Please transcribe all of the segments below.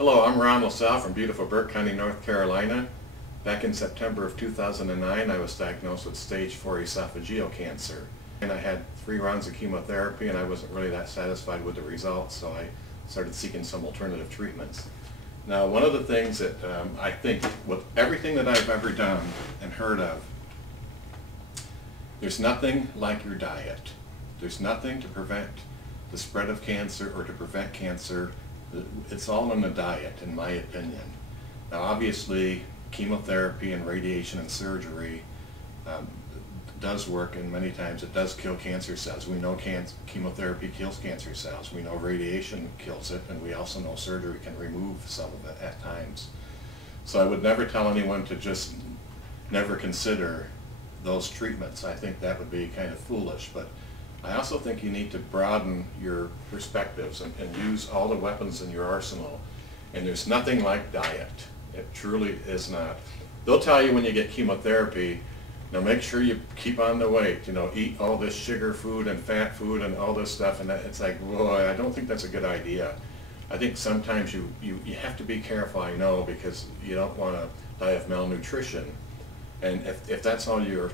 Hello, I'm Ron LaSalle from beautiful Burke County, North Carolina. Back in September of 2009, I was diagnosed with stage 4 esophageal cancer. And I had 3 rounds of chemotherapy, and I wasn't really that satisfied with the results, so I started seeking some alternative treatments. Now, one of the things that I think, with everything that I've ever done and heard of, there's nothing like your diet. There's nothing to prevent the spread of cancer or to prevent cancer. It's all in the diet, in my opinion. Now, obviously, chemotherapy and radiation and surgery does work, and many times it does kill cancer cells. We know chemotherapy kills cancer cells. We know radiation kills it, and we also know surgery can remove some of it at times. So I would never tell anyone to just never consider those treatments. I think that would be kind of foolish, but I also think you need to broaden your perspectives and use all the weapons in your arsenal. And there's nothing like diet. It truly is not. They'll tell you when you get chemotherapy, now make sure you keep on the weight, eat all this sugar food and fat food and all this stuff, and it's like, boy, I don't think that's a good idea. I think sometimes you have to be careful, I know, because you don't want to die of malnutrition. And if that's all you're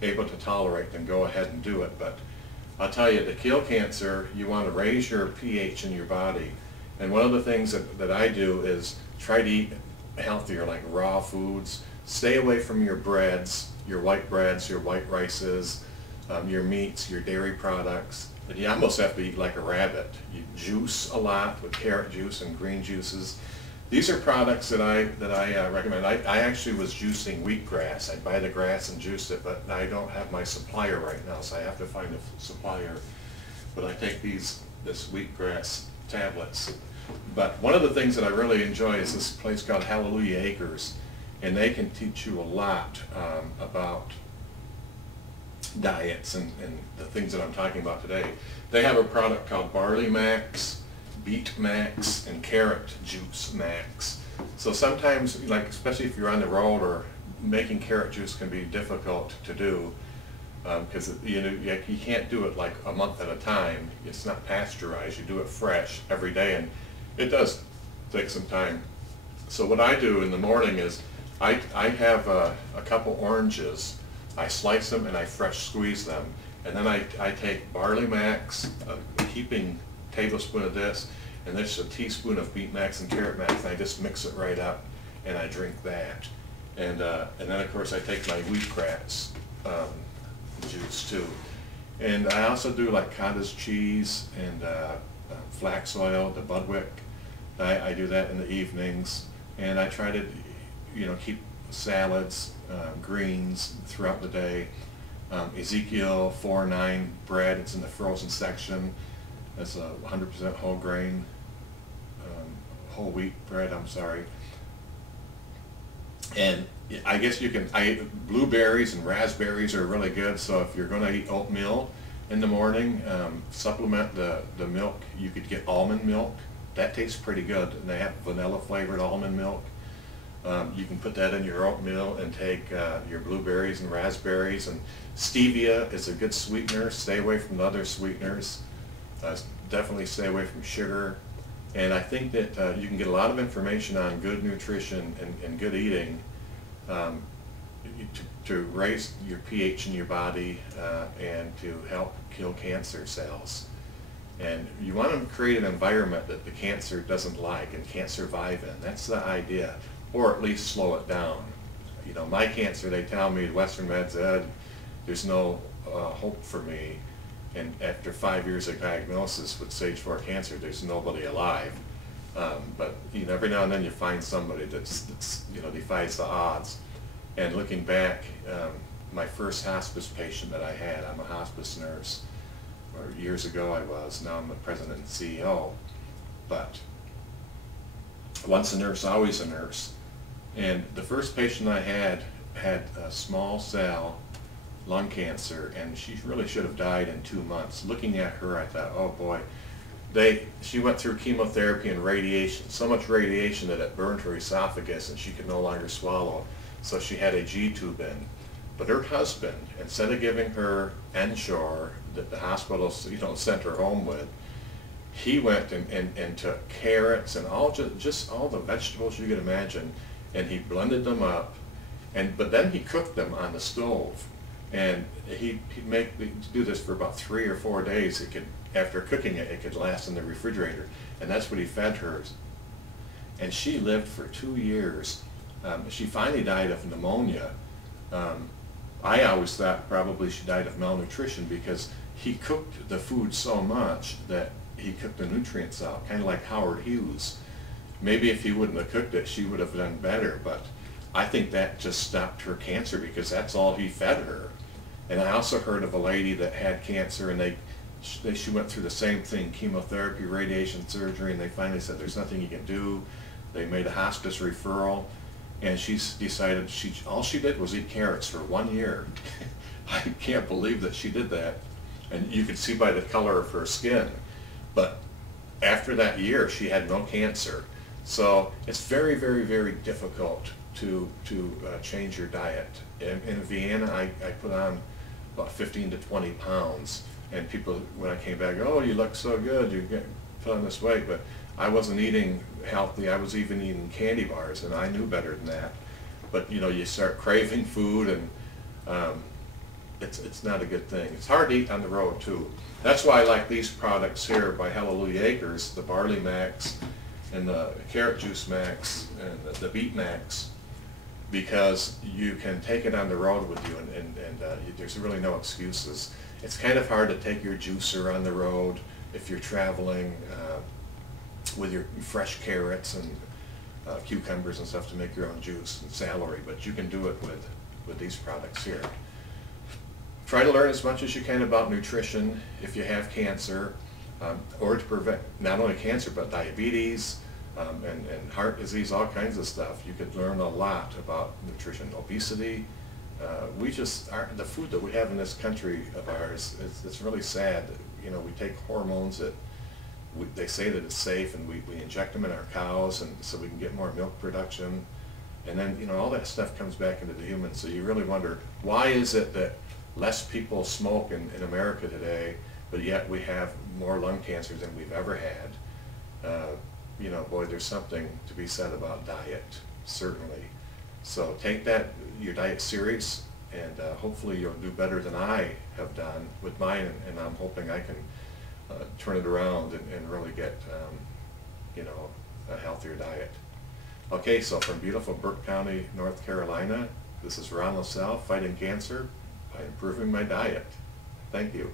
able to tolerate, then go ahead and do it. But I'll tell you, to kill cancer, you want to raise your pH in your body. And one of the things that I do is try to eat healthier, like raw foods. Stay away from your breads, your white rices, your meats, your dairy products. But you almost have to eat like a rabbit. You juice a lot with carrot juice and green juices. These are products that I recommend. I actually was juicing wheatgrass. I'd buy the grass and juice it, but I don't have my supplier right now, so I have to find a supplier. But I take this wheatgrass tablets. But one of the things that I really enjoy is this place called Hallelujah Acres, and they can teach you a lot about diets and the things that I'm talking about today. They have a product called Barley Max, Beet Max, and Carrot Juice Max. So sometimes, like especially if you're on the road, or making carrot juice can be difficult to do because you can't do it like a month at a time. It's not pasteurized. You do it fresh every day, and it does take some time. So what I do in the morning is I have a couple oranges. I slice them and I fresh squeeze them, and then I take Barley Max, a heaping tablespoon of this, and there's a teaspoon of Beet Max and Carrot Max, and I just mix it right up, and I drink that. And then of course I take my wheatgrass juice too. And I also do like cottage cheese and flax oil, the Budwick. I do that in the evenings, and I try to keep salads, greens throughout the day. Ezekiel 4-9 bread, it's in the frozen section. That's a 100% whole grain, whole wheat bread, I'm sorry. And I guess blueberries and raspberries are really good, so if you're going to eat oatmeal in the morning, supplement the milk. You could get almond milk. That tastes pretty good, and they have vanilla flavored almond milk. You can put that in your oatmeal and take your blueberries and raspberries. And stevia is a good sweetener. Stay away from the other sweeteners. Definitely stay away from sugar. And I think that you can get a lot of information on good nutrition and good eating to raise your pH in your body and to help kill cancer cells. And you want to create an environment that the cancer doesn't like and can't survive in. That's the idea, or at least slow it down. My cancer, they tell me, Western Meds Ed, there's no hope for me. And after 5 years of diagnosis with stage 4 cancer, there's nobody alive. But every now and then you find somebody that's defies the odds. And looking back, my first hospice patient that I had, I'm a hospice nurse. Or years ago I was. Now I'm the president and CEO. But once a nurse, always a nurse. And the first patient I had a small cell lung cancer, and she really should have died in 2 months. Looking at her, I thought, oh boy, she went through chemotherapy and radiation, so much radiation that it burned her esophagus and she could no longer swallow. So she had a G-tube in. But her husband, instead of giving her Ensure that the hospital sent her home with, he went and took carrots and just all the vegetables you could imagine, and he blended them up, but then he cooked them on the stove, and he'd do this for about 3 or 4 days. After cooking it, it could last in the refrigerator, and that's what he fed her. And she lived for 2 years. She finally died of pneumonia. I always thought probably she died of malnutrition because he cooked the food so much that he cooked the nutrients out, kind of like Howard Hughes. Maybe if he wouldn't have cooked it, she would have done better, but I think that just stopped her cancer because that's all he fed her. And I also heard of a lady that had cancer, and she went through the same thing, chemotherapy, radiation, surgery, and they finally said there's nothing you can do. They made a hospice referral, and she decided all she did was eat carrots for 1 year. I can't believe that she did that. And you could see by the color of her skin. But after that year, she had no cancer. So it's very, very, very difficult to change your diet. In Vienna, I put on about 15 to 20 pounds. And people, when I came back, oh, you look so good, you put on this weight. But I wasn't eating healthy. I was even eating candy bars, and I knew better than that. But you start craving food, and it's not a good thing. It's hard to eat on the road too. That's why I like these products here by Hallelujah Acres, the Barley Max and the Carrot Juice Max and the Beet Max, because you can take it on the road with you, and there's really no excuses. It's kind of hard to take your juicer on the road if you're traveling with your fresh carrots and cucumbers and stuff to make your own juice and celery, but you can do it with these products here. Try to learn as much as you can about nutrition if you have cancer, or to prevent not only cancer but diabetes and heart disease, all kinds of stuff. You could learn a lot about nutrition, obesity. The food that we have in this country of ours, it's really sad. We take hormones that they say that it's safe, and we inject them in our cows, and so we can get more milk production. And then, all that stuff comes back into the humans. So you really wonder, why is it that less people smoke in America today, but yet we have more lung cancers than we've ever had? Boy, there's something to be said about diet, certainly. So take your diet serious, and hopefully you'll do better than I have done with mine, and I'm hoping I can turn it around and really get a healthier diet. Okay, so from beautiful Burke County, North Carolina, this is Ron LaSalle fighting cancer by improving my diet. Thank you.